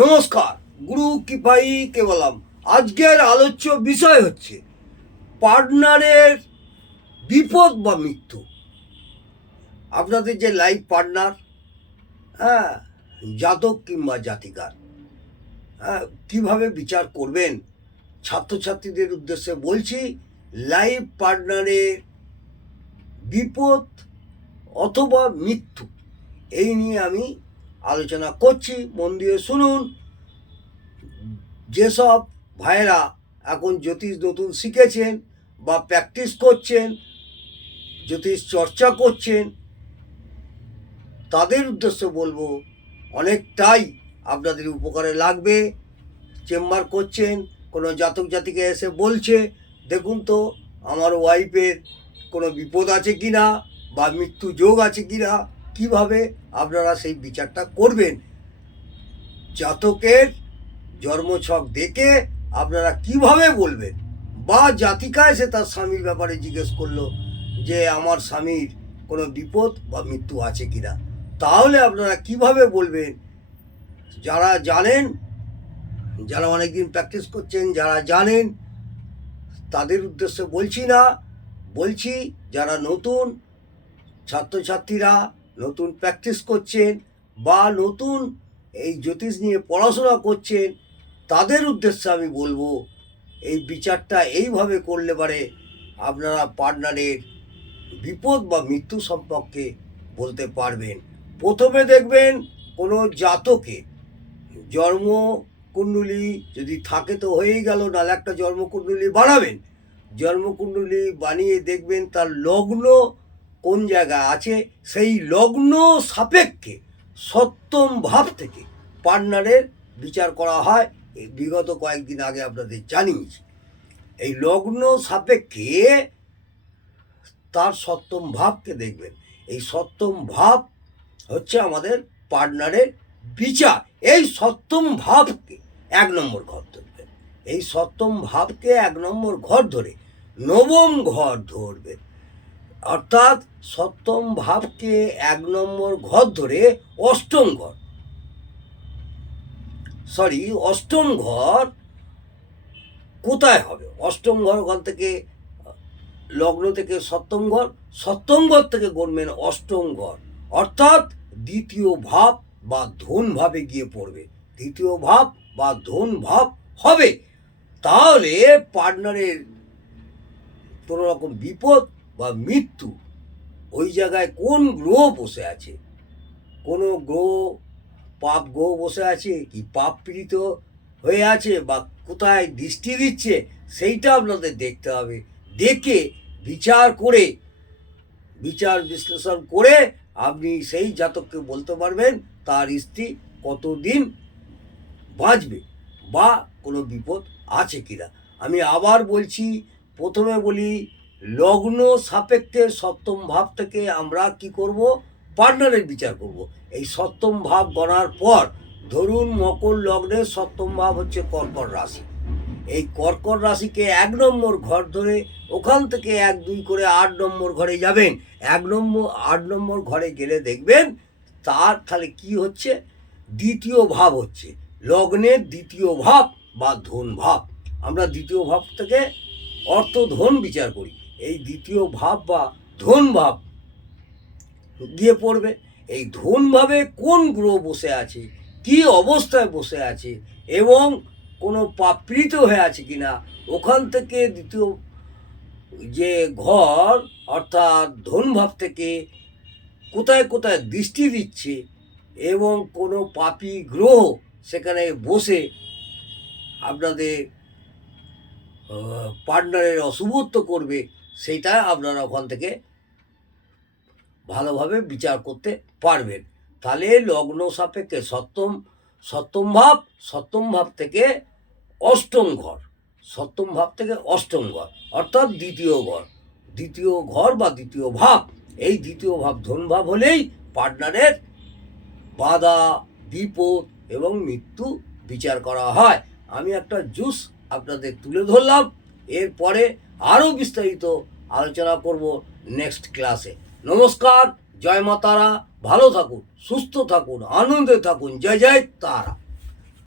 নমস্কার, গুরু কিপাই কে বললাম আজকের আলোচ্য বিষয় হচ্ছে পার্টনারের বিপদ বা মৃত্যু। আপনাদের যে লাইফ পার্টনার হ্যাঁ জাতক কিংবা জাতিকার হ্যাঁ কীভাবে বিচার করবেন, ছাত্রছাত্রীদের উদ্দেশ্যে বলছি লাইফ পার্টনারের বিপদ অথবা মৃত্যু, এই নিয়ে আমি আলোচনা করছি, মন দিয়ে শুনুন। যেসব ভাইয়েরা এখন জ্যোতিষ নতুন শিখেছেন বা প্র্যাকটিস করছেন, জ্যোতিষ চর্চা করছেন, তাদের উদ্দেশ্য বলব, অনেকটাই আপনাদের উপকারে লাগবে। চেম্বার করছেন, কোনো জাতক জাতিকে এসে বলছে, দেখুন তো, আমার ওয়াইফের কোনো বিপদ আছে কি না বা মৃত্যু যোগ আছে কি না কীভাবে আপনারা সেই বিচারটা করবেন? জাতকের জন্মছক দেখে আপনারা কীভাবে বলবেন? বা জাতিকা এসে তার স্বামীর ব্যাপারে জিজ্ঞেস করল যে, আমার স্বামীর কোনো বিপদ বা মৃত্যু আছে কি না? তাহলে আপনারা কীভাবে বলবেন? যারা জানেন, যারা অনেকদিন প্র্যাকটিস করছেন, যারা জানেন, তাদের উদ্দেশ্যে বলছি না। বলছি, যারা নতুন ছাত্রছাত্রীরা নতুন প্র্যাকটিস করছেন বা নতুন এই জ্যোতিষ নিয়ে পড়াশোনা করছেন, তাদের উদ্দেশ্যে আমি বলব, এই বিচারটা এইভাবে করলে পারে আপনারা পার্টনারের বিপদ বা মৃত্যু সম্পর্কে বলতে পারবেন। প্রথমে দেখবেন কোনো জাতকে জন্ম কুণ্ডলী যদি থাকে তো হয়েই গেল, নাহলে একটা জন্মকুণ্ডলী বানাবেন। জন্মকুণ্ডলী বানিয়ে দেখবেন তার লগ্ন কোন জায়গায় আছে সেই লগ্ন সাপেক্ষে সপ্তম ভাব থেকে পার্টনারের বিচার করা হয়। এই বিগত কয়েকদিন আগে আপনাদের জানিয়েছি। এই লগ্ন সাপেক্ষে তার সপ্তম ভাবকে দেখবেন। এই সপ্তম ভাব হচ্ছে আমাদের পার্টনারের বিচার। এই সপ্তম ভাবকে এক নম্বর ঘর ধরবেন। এই সপ্তম ভাবকে এক নম্বর ঘর ধরে নবম ঘর ধরবেন। অর্থাৎ সপ্তম ভাবকে এক নম্বর ঘর ধরে অষ্টম ঘর। সরি অষ্টম ঘর কোথায় হবে? অষ্টম ঘর ঘর থেকে, লগ্ন থেকে সপ্তম ঘর সপ্তম ঘর থেকে গণবেন অষ্টম ঘর। অর্থাৎ দ্বিতীয় ভাব বা ধন ভাবে গিয়ে পড়বে। দ্বিতীয় ভাব বা ধন ভাব হবে। তাহলে পার্টনারের কোনো রকম বিপদ বা মৃত্যু, ওই জায়গায় কোন গ্রহ বসে আছে? কোনো গ্রহ, পাপ গ্রহ বসে আছে কি পাপ পীড়িত হয়ে আছে বা কোথায় দৃষ্টি দিচ্ছে? সেইটা আপনাদের দেখতে হবে। দেখে বিচার করে, বিচার বিশ্লেষণ করে আপনি সেই জাতককে বলতে পারবেন তার স্ত্রী কতদিন বাঁচবে বা কোনো বিপদ আছে কিনা। আমি আবার বলছি, প্রথমে বলি লগ্ন সাপেক্ষে সপ্তম ভাব থেকে আমরা কি করব? পার্টনারের বিচার করব। এই সপ্তম ভাব গণার পর ধরুন মকর লগ্নের সপ্তম ভাব হচ্ছে কর্কট রাশি। এই কর্কট রাশিকে এক নম্বর ঘর ধরে ওখান থেকে এক দুই করে আট নম্বর ঘরে যাবেন। এক নম্বর, আট নম্বর ঘরে গেলে দেখবেন তার তাহলে কি হচ্ছে? দ্বিতীয় ভাব হচ্ছে। লগ্নের দ্বিতীয় ভাব বা ধন ভাব। আমরা দ্বিতীয় ভাব থেকে অর্থ ধন বিচার করি। এই দ্বিতীয় ভাব বা ধন ভাব গিয়ে পড়বে। এই ধন ভাবে কোন গ্রহ বসে আছে, কি অবস্থায় বসে আছে এবং কোনো পাপৃত হয়ে আছে কিনা, ওখান থেকে দ্বিতীয় যে ঘর অর্থাৎ ধন ভাব থেকে কোথায় কোথায় দৃষ্টি দিচ্ছে এবং কোনো পাপি গ্রহ সেখানে বসে আপনাদের পার্টনারের অশুভত্ব করবে সেইটা আপনারা ওখান থেকে ভালোভাবে বিচার করতে পারবেন। তাহলে লগ্ন সাপেক্ষে সপ্তম সপ্তম ভাব সপ্তম ভাব থেকে অষ্টম ঘর, সপ্তম ভাব থেকে অষ্টম ঘর, অর্থাৎ দ্বিতীয় ঘর দ্বিতীয় ঘর বা দ্বিতীয় ভাব। এই দ্বিতীয় ভাব ধন ভাব হলেই পার্টনারের বাধা, বিপদ এবং মৃত্যু বিচার করা হয়। আমি একটা জুস আপনাদের তুলে ধরলাম, এরপরে আরও বিস্তারিত আলোচনা করব নেক্সট ক্লাসে নমস্কার, জয় মাতারা, ভালো থাকুন, সুস্থ থাকুন, আনন্দে থাকুন, জয় জয় তারা।